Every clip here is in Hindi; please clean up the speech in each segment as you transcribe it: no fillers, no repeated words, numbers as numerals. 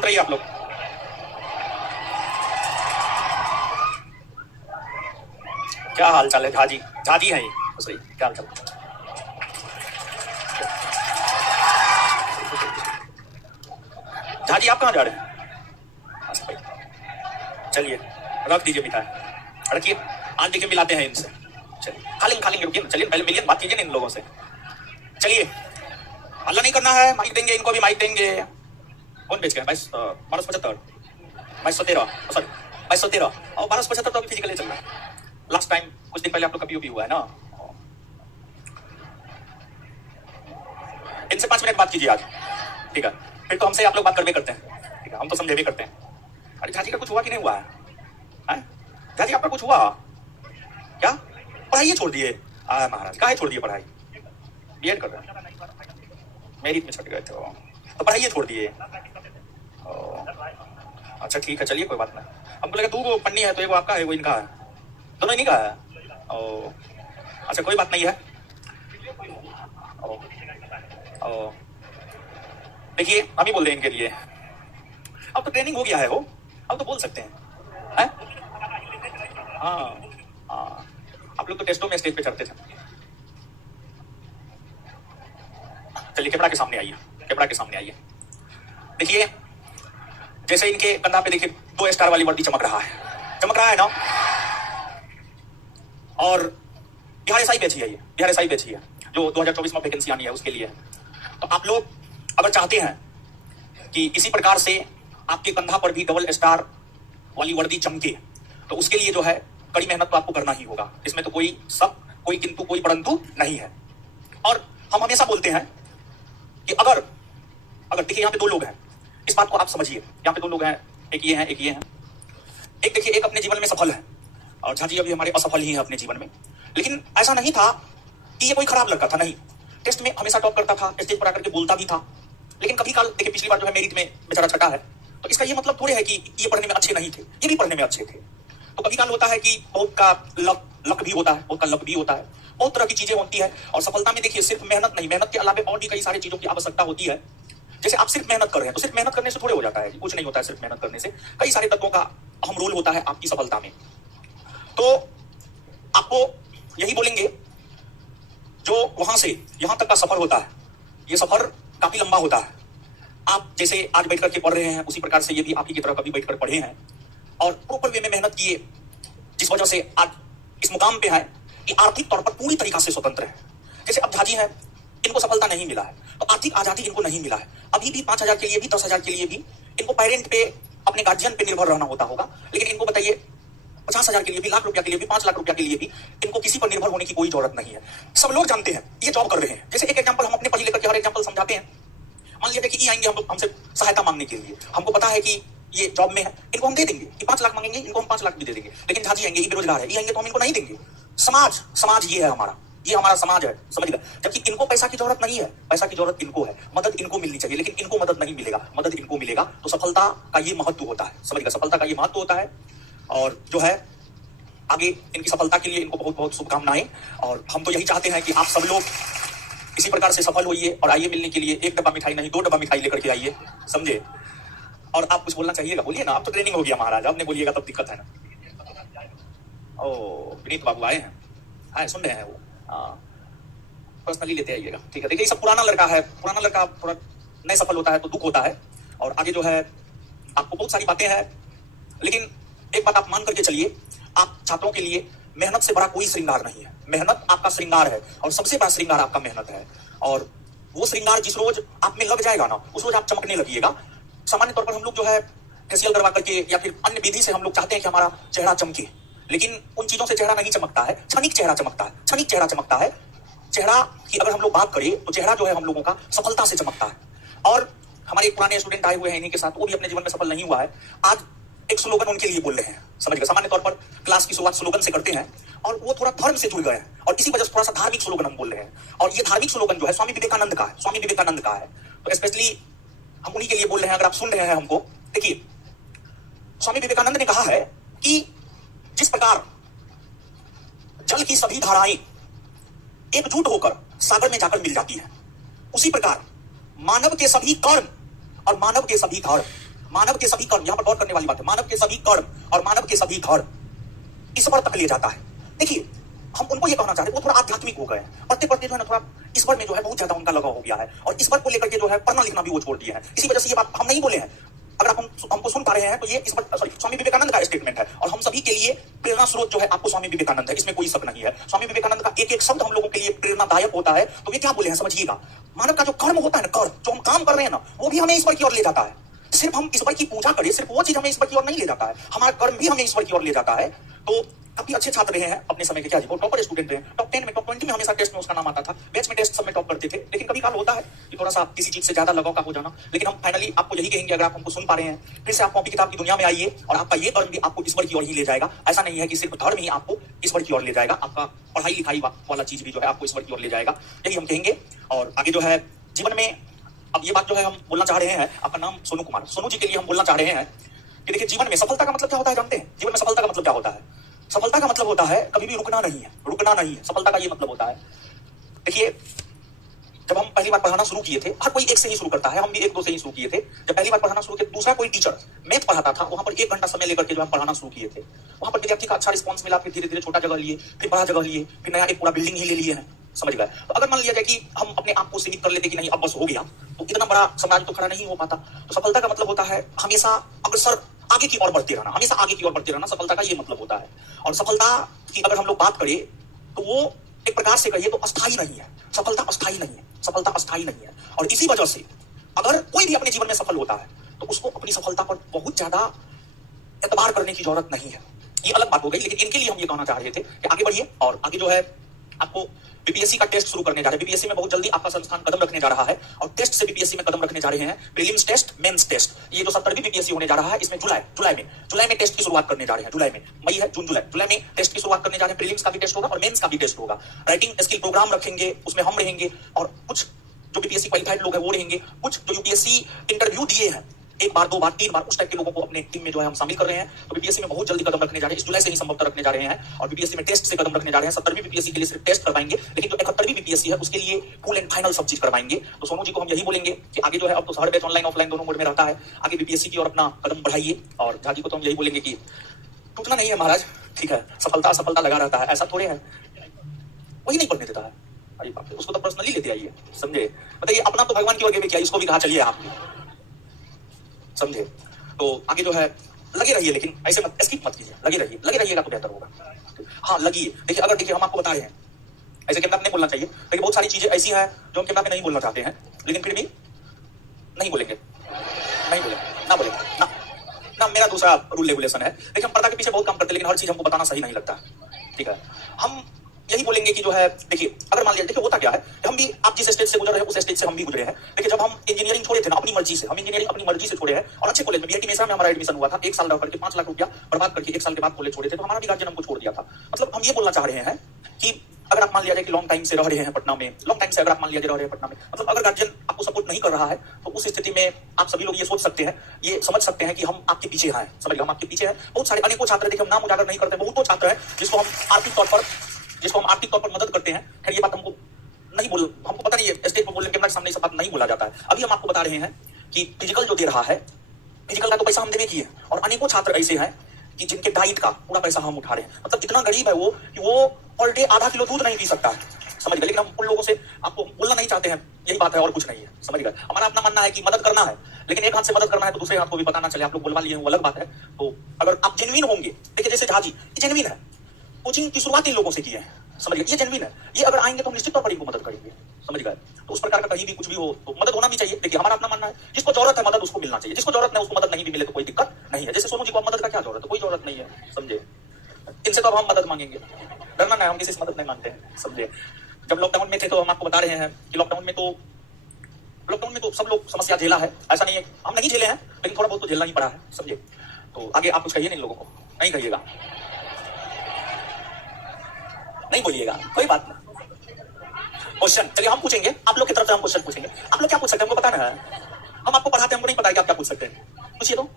शांत रहिए आप लोग। क्या हाल चाल है? झाजी झाजी है ये सही। क्या हाल चाल? झाजी आप कहाँ जा रहे हैं? चलिए रख दीजिए मिठाई, रखिए। आज देखिए मिलाते हैं इनसे। चलिए खा लेंगे रुकिए। चलिए पहले मिलिए, बात कीजिए ना इन लोगों से। चलिए हल्ला नहीं करना है, माइक देंगे इनको भी, माइक देंगे। कौन बेच गया? 1275 2213 2213 और 1275 तो अभी फिजिकली चल रहा है। लास्ट टाइम कुछ दिन पहले आप लोग का पीओपी हुआ है ना। इनसे 5 मिनट बात कीजिए आज, ठीक है? फिर तो हमसे आप लोग बात करवे करते हैं, ठीक है? हम तो समझे भी करते हैं। अरे झाजी का कुछ हुआ कि नहीं हुआ है? झाजी आपका कुछ हुआ क्या? पढ़ाई छोड़ दिए? महाराज काहे छोड़ दिए पढ़ाई? बीएड कर रहे हैं, मेरिट में छट गए थे तो पढ़ाई छोड़ दिए। अच्छा ठीक है, चलिए कोई बात नहीं। हमको लगा 2 पन्नी है तो एगो आपका है वो इनका है, दोनों इन्हीं का है। अच्छा कोई बात नहीं है। देखिए हम ही बोल रहे हैं इनके लिए, अब तो ट्रेनिंग हो गया है वो, अब तो बोल सकते हैं। हाँ आप लोग तो टेस्टों में स्टेज पे चढ़ते थे। चलिए कैमरा के सामने आइए, कैमरा के सामने आइए। देखिए जैसे इनके कंधा पे देखिए 2 स्टार वाली वर्दी चमक रहा है ना। और बिहार एसआई बैची है, ये बिहार एसआई बैची है जो 2024 में वैकेंसी आनी है उसके लिए। तो आप लोग अगर चाहते हैं कि इसी प्रकार से आपके कंधा पर भी डबल स्टार वाली वर्दी चमके, तो उसके लिए जो है कड़ी मेहनत तो आपको करना ही होगा। इसमें तो कोई सब, कोई किंतु कोई परंतु नहीं है। और हम हमेशा बोलते हैं कि अगर देखिए यहाँ पे 2 लोग हैं, इस बात को आप समझिए। यहाँ पे 2 लोग हैं, एक ये हैं एक ये हैं। एक देखिए एक अपने जीवन में सफल है और झाजी अभी हमारे असफल ही है अपने जीवन में। लेकिन ऐसा नहीं था कि ये कोई खराब लड़का था, नहीं। टेस्ट में हमेशा टॉप करता था, स्टेज पर आकर के बोलता भी था। लेकिन कभी काल देखिए पिछली बार जो है मेरिट में बेचारा छटा है, तो इसका ये मतलब थोड़े है कि ये पढ़ने में अच्छे नहीं थे, ये भी पढ़ने में अच्छे थे। तो कभी काल होता है कि बहुत का लक भी होता है, बहुत का लक भी होता है, बहुत तरह की चीजें होती है। और सफलता में देखिए सिर्फ मेहनत नहीं, मेहनत के अलावा और भी कई सारी चीजों की आवश्यकता होती है। जैसे आप सिर्फ मेहनत कर रहे हैं तो सिर्फ मेहनत करने से थोड़े हो जाता है, कुछ नहीं होता है सिर्फ मेहनत करने से। कई सारे तत्वों का अहम रोल होता है आपकी सफलता में। तो आपको यही बोलेंगे, जो वहां से यहां तक का सफर होता है, ये सफर काफी लंबा होता है। आप जैसे आज बैठ करके पढ़ रहे हैं, उसी प्रकार से ये भी आप ही की तरह कभी बैठकर पढ़े हैं और प्रॉपर वे में मेहनत किए, जिस वजह से आज इस मुकाम पे है कि आर्थिक तौर पर पूरी तरीका से स्वतंत्र है। जैसे अब झाजी है, इनको सफलता नहीं मिला है तो आर्थिक आजादी इनको नहीं मिला है। अभी भी 5,000 के लिए भी, 10,000 के लिए भी इनको पेरेंट पे, अपने गार्जियन पे निर्भर रहना होता होगा। लेकिन इनको बताइए 50,000 के लिए भी, लाख रुपया के लिए भी, 5 लाख रुपया के लिए भी इनको किसी पर निर्भर होने की कोई जरूरत नहीं है। सब लोग जानते हैं ये जॉब कर रहे हैं। जैसे एक एग्जांपल हम अपने पर ही लेकर के हर एग्जांपल समझाते हैं। मान लीजिए कि ये आएंगे हमसे सहायता मांगने के लिए, हमको पता है कि ये जॉब में है, इनको हम दे देंगे। कि 5 लाख मांगेंगे, इनको हम 5 लाख भी दे देंगे। लेकिन झाजी आएंगे, ये बेरोजगार है, ये आएंगे तो हम इनको नहीं देंगे। समाज ये है हमारा, ये हमारा समाज है, समझ गए? जबकि इनको पैसा की जरूरत नहीं है, पैसा की जरूरत इनको है, मदद इनको मिलनी चाहिए। लेकिन इनको मदद नहीं मिलेगा, मदद इनको मिलेगा। तो सफलता का ये महत्व होता है, समझ गए? सफलता का ये महत्व होता है। और जो है आगे इनकी सफलता के लिए इनको बहुत बहुत शुभकामनाएं। और हम तो यही चाहते हैं कि आप सब लोग इसी प्रकार से सफल होइए और आइए मिलने के लिए। 1 डब्बा मिठाई नहीं, 2 डब्बा मिठाई लेकर के आइए, समझे? और आप कुछ बोलना चाहिएगा, बोलिए ना। आप तो ट्रेनिंग हो गया महाराज, आपने बोलिएगा तब दिक्कत है ना। ओ विनीत बाबू आए हैं, सुन रहे हैं वो। पर्सनली लेते आइएगा, ठीक है? देखिए सब पुराना लड़का है, पुराना लड़का थोड़ा नहीं सफल होता है तो दुख होता है। और आगे जो है आपको बहुत सारी बातें हैं, लेकिन एक बात आप मान करके चलिए, आप छात्रों के लिए मेहनत से बड़ा कोई श्रृंगार नहीं है। मेहनत आपका श्रृंगार है और सबसे बड़ा श्रृंगार आपका मेहनत है। और वो श्रृंगार जिस रोज आप में लग जाएगा ना, उस रोज आप चमकने लगिएगा। सामान्य तौर पर हम लोग जो है फेशियल करवा करके या फिर अन्य विधि से हम लोग चाहते हैं कि हमारा चेहरा चमके, लेकिन उन चीजों से चेहरा नहीं चमकता है। क्षणिक चेहरा चमकता है, क्षणिक चेहरा चमकता है। चेहरा की अगर हम लोग बात करें तो चेहरा जो है हम लोगों का सफलता से चमकता है। और हमारे एक पुराने स्टूडेंट आए हुए हैं इन्हीं के साथ, वो भी अपने जीवन में सफल नहीं हुआ है। आज एक स्लोगन उनके लिए बोल रहे हैं, समझ गए? सामान्य तौर पर क्लास की शुरुआत स्लोगन से करते हैं और वो थोड़ा धर्म से जुड़ गए हैं और इसी वजह से थोड़ा सा धार्मिक स्लोगन हम बोल रहे हैं। और ये धार्मिक स्लोगन जो है स्वामी विवेकानंद का है, स्वामी विवेकानंद का है। तो स्पेशली हम उन्हीं के लिए बोल रहे हैं। अगर आप सुन रहे हैं हमको, देखिए स्वामी विवेकानंद ने कहा है कि जिस प्रकार जल की सभी धाराएं एकजुट होकर सागर में जाकर मिल जाती है, उसी प्रकार मानव के सभी कर्म और मानव के सभी धर्म मानव के सभी कर्म, यहां पर गौर करने वाली बात है, मानव के सभी कर्म और मानव के सभी धर्म ईश्वर तक ले जाता है। देखिए हम उनको ये कहना चाह रहे हैं, वो थोड़ा आध्यात्मिक हो गए हैं, पढ़ते पढ़ते जो है ना थोड़ा ईश्वर में जो है बहुत ज्यादा उनका लगाव हो गया है, और ईश्वर को लेकर के जो है पढ़ना लिखना भी वो छोड़ दिए हैं। इसी वजह से ये बात हम नहीं बोले हैं। अगर आप हमको सुन पा रहे हैं तो ये स्वामी विवेकानंद का स्टेटमेंट है, और हम सभी के लिए प्रेरणा स्रोत जो है आपको स्वामी विवेकानंद है, इसमें कोई शक नहीं है। स्वामी विवेकानंद का एक एक शब्द हम लोगों के लिए प्रेरणादायक होता है। तो वे क्या बोले हैं समझिएगा, मानव का जो कर्म होता है ना, कर्म जो हम काम कर रहे हैं ना, वो भी हमें ईश्वर की ओर ले जाता है। सिर्फ हम ईश्वर की पूजा करें, सिर्फ वो चीज हमें ईश्वर की ओर नहीं ले जाता है, हमारा कर्म भी हमें ईश्वर की ओर ले जाता है। तो काफी अच्छे छात्र रहे हैं अपने समय के, क्या जी वो टॉपर स्टूडेंट रहे हैं, टॉप 10 में टॉप 20 में हमेशा टेस्ट में उसका नाम आता था, बैच में टेस्ट सब में टॉप करते थे। लेकिन कभी काल होता है कि थोड़ा सा किसी चीज से ज्यादा लगाव का हो जाना। लेकिन हम फाइनली आपको यही कहेंगे, अगर आप हमको सुन पा रहे हैं, फिर से आप कॉपी किताब की दुनिया में आइए, और आपका ये कर्म भी आपको ईश्वर की ओर ही ले जाएगा। ऐसा नहीं है कि सिर्फ धर्म ही आपको ईश्वर की ओर ले जाएगा, आपका पढ़ाई लिखाई वाला चीज भी जो है आपको ईश्वर की ओर ले जाएगा। यही हम कहेंगे। और आगे जो है जीवन में, अब ये बात जो है हम बोलना चाह रहे हैं, आपका नाम सोनू कुमार, सोनू जी के लिए हम बोलना चाह रहे हैं कि देखिए जीवन में सफलता का मतलब क्या होता है जानते हैं? जीवन में सफलता का मतलब क्या होता है? सफलता का मतलब होता है कभी भी रुकना नहीं है, रुकना नहीं है, सफलता का ये मतलब होता है। देखिए जब हम पहली बार पढ़ाना शुरू किए थे, हर कोई एक से ही शुरू करता है, हम भी एक दो से ही शुरू किए थे। जब पहली बार पढ़ाना शुरू किए, दूसरा कोई टीचर मैथ पढ़ाता था, वहां पर 1 घंटा समय लेकर के जो हम पढ़ाना शुरू किए थे, वहां पर विद्यार्थी का अच्छा रिस्पॉन्स मिला, फिर धीरे धीरे छोटा जगह लिए, फिर बड़ा जगह लिए, फिर नया एक पूरा बिल्डिंग ही ले लिए हैं, समझ गए। तो अगर मान लिया जाए कि हम अपने आप को सीमित कर लेते कि नहीं अब बस हो गया, तो इतना बड़ा समाज तो खड़ा नहीं हो पाता। तो सफलता का मतलब होता है हमेशा अग्रसर, आगे की ओर बढ़ते रहना, हमेशा आगे की ओर बढ़ते रहना, सफलता का ये मतलब होता है। और सफलता की अगर हम लोग बात करें तो वो एक प्रकार से कहिए तो अस्थाई नहीं है, सफलता अस्थाई नहीं है, सफलता अस्थाई नहीं है। और इसी वजह से अगर कोई भी अपने जीवन में सफल होता है तो उसको अपनी सफलता पर बहुत ज्यादा एतबार करने की जरूरत नहीं है। ये अलग बात हो गई, लेकिन इनके लिए हम ये कहना चाह रहे थे कि आगे बढ़िए। और आगे जो है आपको बीपीएससी का टेस्ट शुरू करने जा रहे हैं। बीपीएससी में बहुत जल्दी आपका संस्थान कदम रखने जा रहा है, और टेस्ट से बीपीएससी में कदम रखने जा रहे हैं। प्रीलिम्स टेस्ट, मेंस टेस्ट, ये जो 70वीं बीपीएससी होने जा रहा है, इसमें जुलाई में टेस्ट की शुरुआत करने जा रहे हैं। जुलाई में, मई है, जून जुलाई में टेस्ट की शुरुआत करने जा रहे हैं। प्रीलिम्स का भी टेस्ट होगा और मेंस का भी टेस्ट होगा। राइटिंग स्किल प्रोग्राम रखेंगे, उसमें हम रहेंगे, और कुछ जो बीपीएससी क्वालिफाइड लोग हैं वो रहेंगे, कुछ जो यूपीएससी इंटरव्यू दिए हैं 1 बार 2 बार 3 बार, उस टाइप के लोगों को अपने टीम में जो है हम शामिल कर रहे हैं। तो बीपीएससी में बहुत जल्दी कदम रखने जा रहे हैं, इस जुलाई से ही संभवतः रखने जा रहे हैं, और बीपीएससी में टेस्ट से कदम रखने जा रहे हैं। 70वीं बीपीएससी के लिए सिर्फ टेस्ट करवाएंगे, लेकिन जो 71वीं बीपीएससी है उसके लिए फुल एंड फाइनल सब चीज करवाएंगे। तो सोनू जी को हम यही बोलेंगे कि आगे जो है, अब तो हर बैच ऑनलाइन ऑफलाइन दोनों मोड में रहता है, आगे बीपीएससी की ओर अपना कदम बढ़ाइए। और झाजी को तो हम यही बोलेंगे कि टूटना नहीं है महाराज, ठीक है, सफलता सफलता लगा रहता है, ऐसा थोड़े है, वही नहीं पढ़ने देता है। अरे बाप रे, उसको तो पर्सनली लेते आइए, समझे। बताइए अपना तो भगवान की ओर क्या, इसको भी कहा चलिए आप, समझे। तो आगे जो है लगे रहिए, लेकिन ऐसे मत स्किप मत कीजिए, लगे रहिएगा तो बेहतर होगा। हाँ लगिए। देखिए अगर देखिए हम आपको बता रहे हैं, ऐसे कैमरा पे नहीं बोलना चाहिए, लेकिन बहुत सारी चीजें ऐसी हैं जो हम कैमरा पे नहीं बोलना चाहते हैं, लेकिन फिर भी नहीं बोलेंगे, ना बोलेंगे ना, मेरा दूसरा रूल रेगुलेशन है। देखिए हम पर्दा के पीछे बहुत काम करते हैं, लेकिन हर चीज हमको बताना सही नहीं लगता, ठीक है। हम यही बोलेंगे कि जो है, देखिए अगर मान लिया, देखिए होता क्या है, हम भी, आप जिस स्टेज से गुजर रहे हैं उस स्टेज से हम भी गुजरे हैं। देखिए जब हम इंजीनियरिंग छोड़े थे ना अपनी मर्जी से, हम इंजीनियरिंग अपनी मर्जी से छोड़े हैं, और अच्छे कॉलेज में बीआईटी मेसा में हमारा एडमिशन हुआ था, 1 साल रह करके 5 लाख रुपया बर्बाद करके 1 साल के बाद कॉलेज छोड़े थे, तो हमारा भी गार्जियन हमको छोड़ दिया था। मतलब हम ये बोलना चाह रहे हैं कि अगर आप मान लिया जाए कि लॉन्ग टाइम से रह रहे हैं पटना में, लॉन्ग टाइम से अगर आप मान लिया रह रहे हैं पटना में, मतलब अगर गार्जियन आपको सपोर्ट नहीं कर रहा है, तो उस स्थिति में आप सभी लोग ये सोच सकते हैं, ये समझ सकते हैं कि हम आपके पीछे हैं, समझ गए, हम आपके पीछे हैं। बहुत सारे अनेकों छात्र, देखिए हम नाम उजागर नहीं करते, बहुत छात्र हैं जिसको हम आर्थिक तौर पर मदद करते हैं। खैर ये बात हमको पता नहीं है, स्टेज पर बोलने के सामने सब बात नहीं बोला जाता है। अभी हम आपको बता रहे हैं कि फिजिकल जो दे रहा है, फिजिकल का तो पैसा हम देने की है, और अनेकों छात्र ऐसे हैं कि जिनके डाइट का पूरा पैसा हम उठा रहे हैं। मतलब इतना गरीब है वो कि वो पर डे आधा किलो दूध नहीं पी सकता है, समझ गए। लेकिन हम उन लोगों से आपको बोलना नहीं चाहते हैं, यही बात है और कुछ नहीं है, समझ गए। हमारा अपना मानना है कि मदद करना है, लेकिन एक हाथ से मदद करना है तो दूसरे हाथ को भी पता ना चले। आप लोग बोलवा लिए वो अलग बात है। तो अगर आप जेन्युइन होंगे, देखिए जैसे झाजी ये जेन्युइन है, कोचिंग की शुरुआत इन लोगों से की है, समझ गए, ये जेन्युइन है। ये अगर आएंगे तो हम निश्चित तौर पर इनको मदद करेंगे, समझ गए। तो उस प्रकार का कहीं भी कुछ भी हो तो मदद होना भी चाहिए। देखिए हमारा अपना मानना है, जिसको जरूरत है मदद उसको मिलना चाहिए, जिसको जरूरत नहीं उसको मदद नहीं भी मिले तो कोई दिक्कत नहीं है। जैसे सोनू जी को मदद का क्या जरूरत है, कोई जरूरत नहीं है, समझे। इनसे तो अब हम मदद मांगेंगे, डरना नहीं, हम किसी से मदद नहीं मांगते हैं, समझे। जब लॉकडाउन में थे तो हम आपको बता रहे हैं कि लॉकडाउन में तो सब लोग समस्या झेला है, ऐसा नहीं है हम नहीं झेले हैं, लेकिन थोड़ा बहुत तो झेलना ही पड़ा है, समझे। तो आगे आप कुछ कहिए नहीं लोगों को, नहीं कहिएगा, नहीं बोलिएगा, कोई बात नहीं। क्वेश्चन चलिए हम पूछेंगे, आप लोग की तरफ से हम क्वेश्चन पूछेंगे। आप लोग क्या पूछ सकते हैं हमको पता है, हम आपको पढ़ाते हैं, हमको नहीं पता है कि आप क्या पूछ सकते हैं, पूछिए तो।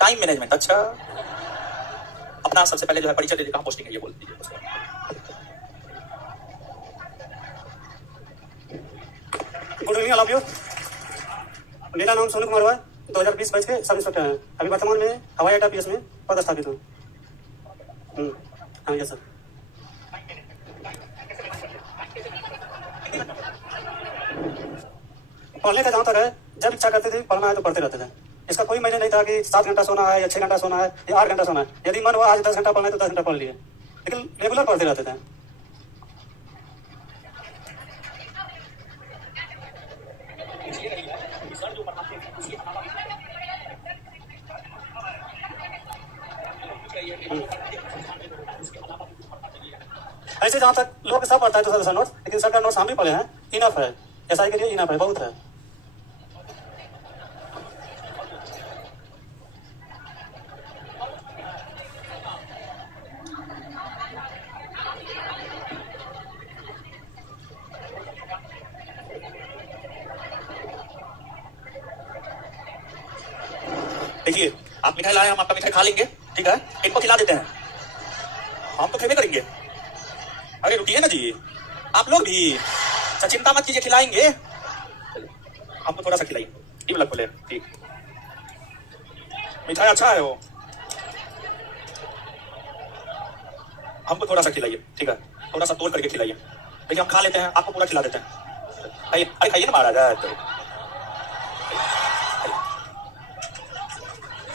टाइम मैनेजमेंट, अच्छा अपना सबसे पहले जो है परिचय दीजिए, कहाँ पोस्टिंग है ये बोल दीजिए। Good evening all of you. मेरा नाम सोनू कुमार हुआ है, 2020 बैच के सब इंस्पेक्टर हैं। अभी वर्तमान में हवाई अड्डा पीएस में पदस्थापित हूँ। हाँ, यस सर। पढ़ने का जहाँ तक है, जब इच्छा करते थे पढ़ना है तो पढ़ते रहते थे। इसका कोई मैंने नहीं था कि 7 घंटा सोना है या 6 घंटा सोना है या 8 घंटा सोना है। यदि मन हुआ आज 10 घंटा पढ़ना है तो 10 घंटा पढ़ लिए, लेकिन रेगुलर पढ़ते रहते थे। ऐसे जहाँ तक लोग सब पढ़ता है तो सर नोट्स, लेकिन सर का नोट्स हम भी पढ़े हैं, इनफ है। एसआई के लिए इनफ है, बहुत है। देखिए, आप मिठाई लाए, हम आपका मिठाई खा लेंगे, ठीक है, इनको खिला देते हैं, हम तो खेमे करेंगे। अरे रुकिए ना जी, आप लोग भी चिंता मत कीजिए, खिलाएंगे। हमको थोड़ा सा खिलाइए, ये वाला खोले, ठीक। मिठाई अच्छा है वो, हमको थोड़ा सा खिलाइए, ठीक है, थोड़ा सा तोड़ करके खिलाइए। देखिए हम खा लेते हैं, आपको पूरा खिला देते हैं। खाइए, अरे खाइए ना महाराज,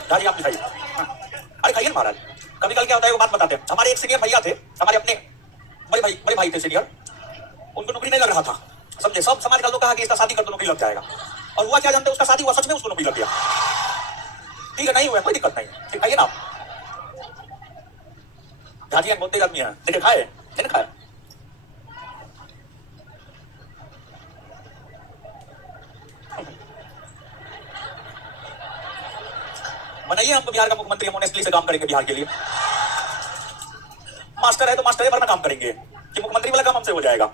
तो आप भी खाइए। अरे खाइए ना महाराज। कभी कल क्या होता है वो बात बताते हैं। हमारे एक सीनियर भैया थे, हमारे अपने बड़े भाई थे सीनियर, उनको नौकरी नहीं लग रहा था, समझे। सब समाज का लोग कहा कि इसका शादी कर दो, नौकरी लग जाएगा। और हुआ क्या जानते हैं, उसका शादी हुआ, सच में उसको नौकरी लग गया। ठीक है, नहीं हुआ कोई दिक्कत नहीं, ठीक। खाइए ना आप, झाजी बहुत तेज आदमी है। देखिए खाए, नहीं खाए, बनाइए। हम तो बिहार का मुख्यमंत्री, हम ऑनेस्टली से काम करेंगे बिहार के लिए। मास्टर है तो मास्टर है, वरना काम करेंगे कि मुख्यमंत्री वाला काम हमसे हो जाएगा।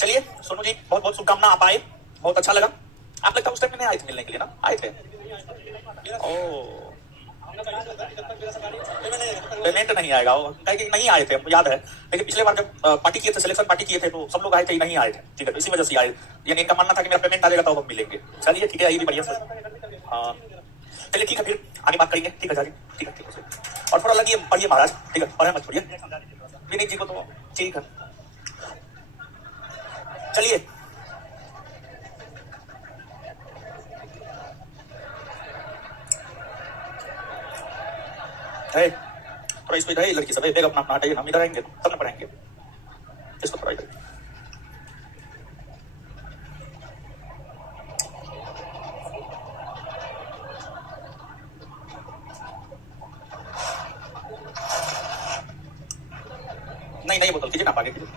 चलिए सोनू जी, बहुत बहुत शुभकामना, आप आए, बहुत अच्छा लगा। आप लगता है उस टाइम में नहीं आए थे मिलने के लिए ना? आए थे। ओ, पेमेंट नहीं आएगा, कि नहीं आए थे, मुझे याद है। लेकिन पिछले बार जब पार्टी किए थे, सिलेक्शन पार्टी किए थे, तो सब लोग आए थे, नहीं आए थे, ठीक है, तो इसी वजह से आए। यानी इनका मानना था कि मेरा पेमेंट आ जाएगा तो हम मिलेंगे। चलिए ठीक है, ये भी बढ़िया सर। हाँ चलिए ठीक है, फिर आगे बात करेंगे, ठीक है झाजी, ठीक है, ठीक है। और थोड़ा लगिए, पढ़िए महाराज, ठीक है, पढ़े मत छोड़िए विनीत जी को, तो ठीक है। चलिए है, थोड़ा इसको इधर, लड़की सब देख अपना अपना हटाइए, हम इधर आएंगे तब ना पढ़ाएंगे, इसको थोड़ा इधर। नहीं नहीं, बोतल कीजिए ना, आगे कीजिए।